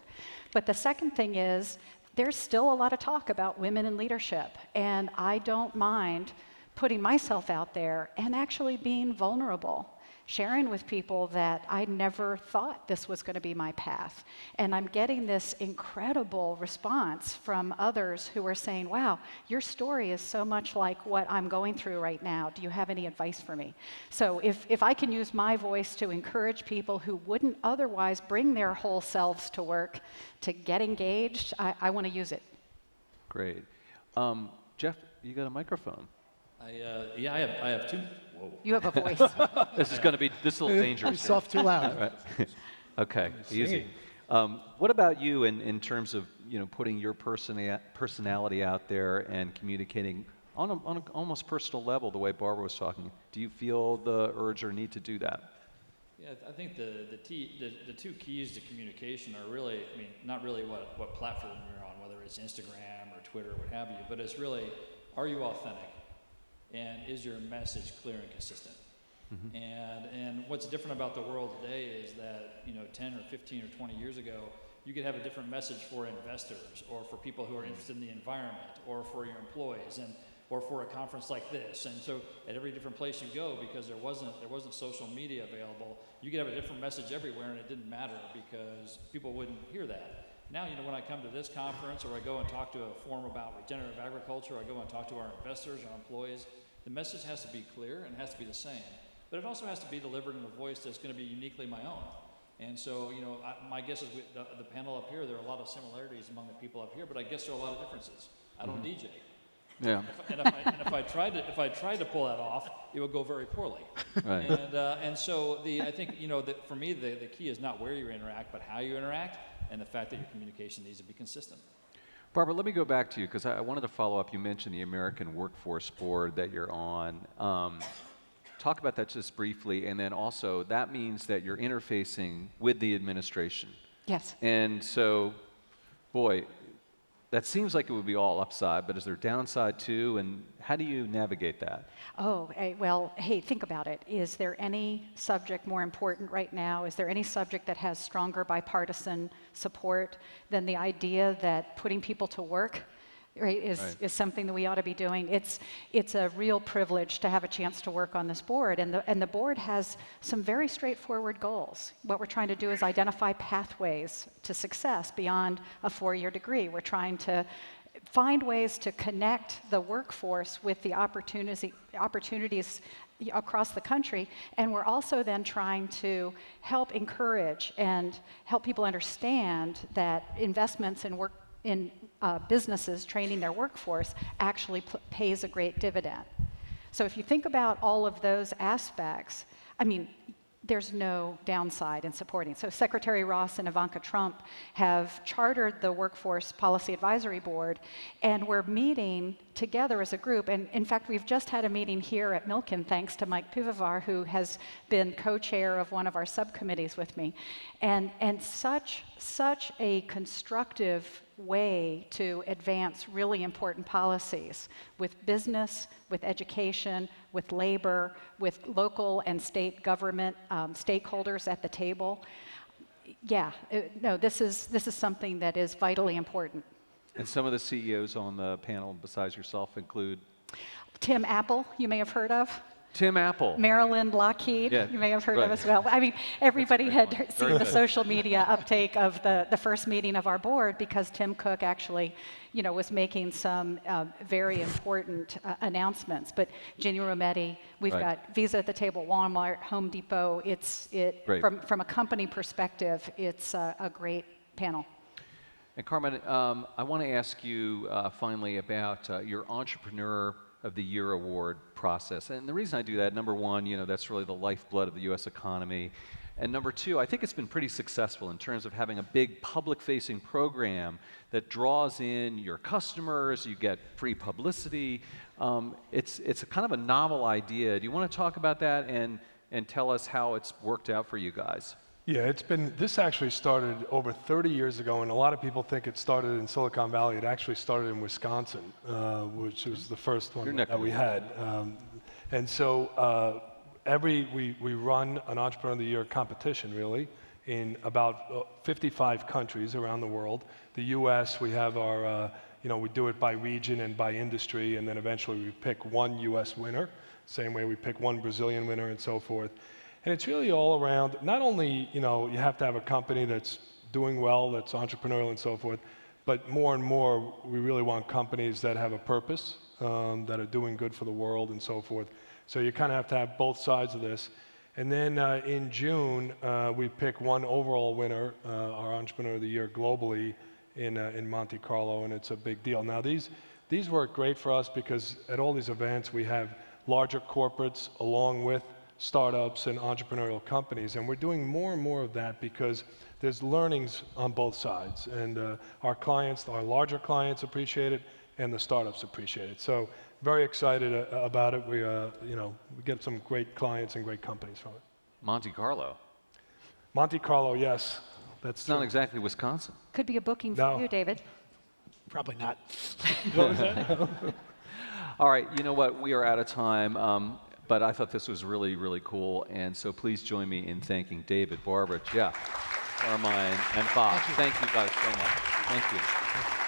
But the second thing is there's still a lot of talk about women in leadership, and I don't mind putting myself out there and actually being vulnerable, sharing with people that I never thought this was going to be my path. And I'm getting this incredible response from others who are saying, wow, your story is so much like what I'm going through right now. Do you have any advice for me? So if I can use my voice to encourage people who wouldn't otherwise bring their whole selves to work to get engaged, I want to use it. Great. Jeff, you got a microphone. Yeah, I have two. Whoa. You have a voice. This is a little dangerous. You're soft too loud. Right. Okay, easy. What about you in terms of putting your personality out there and communicating on an almost personal level, the way Barbara was talking? Do you feel the urge or need to do that? Yeah, I think the two keys to communication are really, not really what platform you're on, whether it's Instagram or Twitter or what have you, but it's really, are you authentic? And is your message clear and consistent? Mm-hmm. And what's different about the world today is that 10 or 15 or 20 years ago, you could have a different message for investors or for people who are interested in the environment or for your employees or for a conference like this. And so at every different place you go, because there wasn't social media available, you could have a different message everywhere, and it didn't matter because people wouldn't hear that. Now, when I come to this conference or I go and talk to a forum about regenerative agriculture, or I go and talk to our investors, our employees, the message has to be clear and has to be the same. But it also has to be delivered in a voice that's going to be uniquely my own. And so, my guess is the panel up here, there are a lot of similarities among the people up here, but I guess there are a lot of differences. I don't DJ. Yeah. If I tried to pull that off, it would go very poorly. Right. And so I think for me the key is not where you interact, but how you interact, and the fact that your communication needs to be consistent. Barbara, let me go back to you because I wanted to follow up. You mentioned the American Workforce Board that you're on. Talk about that just briefly, and then also that means that you're interfacing with the administration. Yes. And so, boy, that seems like it would be all upside, but is there downside too, and how do you navigate that? Oh, well, hey, think about it. Is there any subject more important right now? Is there any subject that has stronger bipartisan support than the idea that putting people to work, right, is something that we ought to be doing? It's a real privilege to have a chance to work on this board, and the board has some very straightforward goals. What we're trying to do is identify pathways to success beyond a 4-year degree. We're trying to find ways to connect the workforce with the opportunities across the country, and we're also then trying to help encourage and help people understand that investments in businesses training their workforce actually pays a great dividend. So if you think about all of those aspects, there's no downside in supporting. So Secretary Ross and Ivanka Trump have chartered the Workforce Policy Advisory Board, and we're meeting together as a group. And in fact, we've just had a meeting here at Milken, thanks to Mike Pivovar, who has been co-chair of one of our subcommittees with me. And such a constructive way to advance really important policies with business, with education, with labor, with local and state government stakeholders at the table. Yeah, this is something that is vitally important. And some of the CEOs on the panel besides yourself include? Tim Apple, you may have heard of. Tim Apple. Maryland Lockheed, Yeah, you may have heard right. of as well. I mean, everybody Very had funny. seen Very the good. social media uptake of the first meeting of our board because Tim Cook actually, was making some very important announcements. But Ginny Rometty, we've Right. got Visa at the table, Walmart, Home Depot. Great. From a company perspective, it's a great panel. And Carmine, I want to ask you finally about your Entrepreneur of the Year award process. And the reason I do that, number one, that's really the lifeblood of the U.S. economy. And number two, I think it's been pretty successful in terms of having a big public-facing program that draws in your customers, you get free publicity. It's a kind of a novel idea. Do you want to talk about that and tell us how it's worked out for you guys? Yeah, this actually started over 30 years ago, and a lot of people think it started in Silicon Valley. It actually started in Wisconsin, which was the first one that we had. And so we run an Entrepreneur of the Year competition, really, in about 55 countries around the world. The US, we have our, we do it by region and by industry, and then eventually we pick one US winner. Same way we pick one Brazilian winner and so forth. And it's really all around, not only, you have to have a company that's doing well, that's entrepreneurial and so forth, but more and more, we really want companies that have a purpose, that are doing good for the world and so forth. So you kind of have to have both sides of this. And then in June, we pick one overall winner, our Entrepreneur of the Year globally in Monte Carlo, and it's a big deal. Now these work great for us because at all these events, we have larger corporates along with startups and entrepreneurial companies, and we're doing more and more of that because there's learnings on both sides, and our larger clients appreciate it, and the startups appreciate it. So very excited about it. We get some great clients and great companies from it. Monte Carlo. Monte Carlo, yes, that's It's not exactly Wisconsin. Could be a booking No. for you, David. Probably not. What was that? All right, you know what? We are out of time. But I thought this was really, really cool, and so please join me in thanking David, Barbara, Jeff, Carmine, and Bob. Thank you guys so much. Thank you.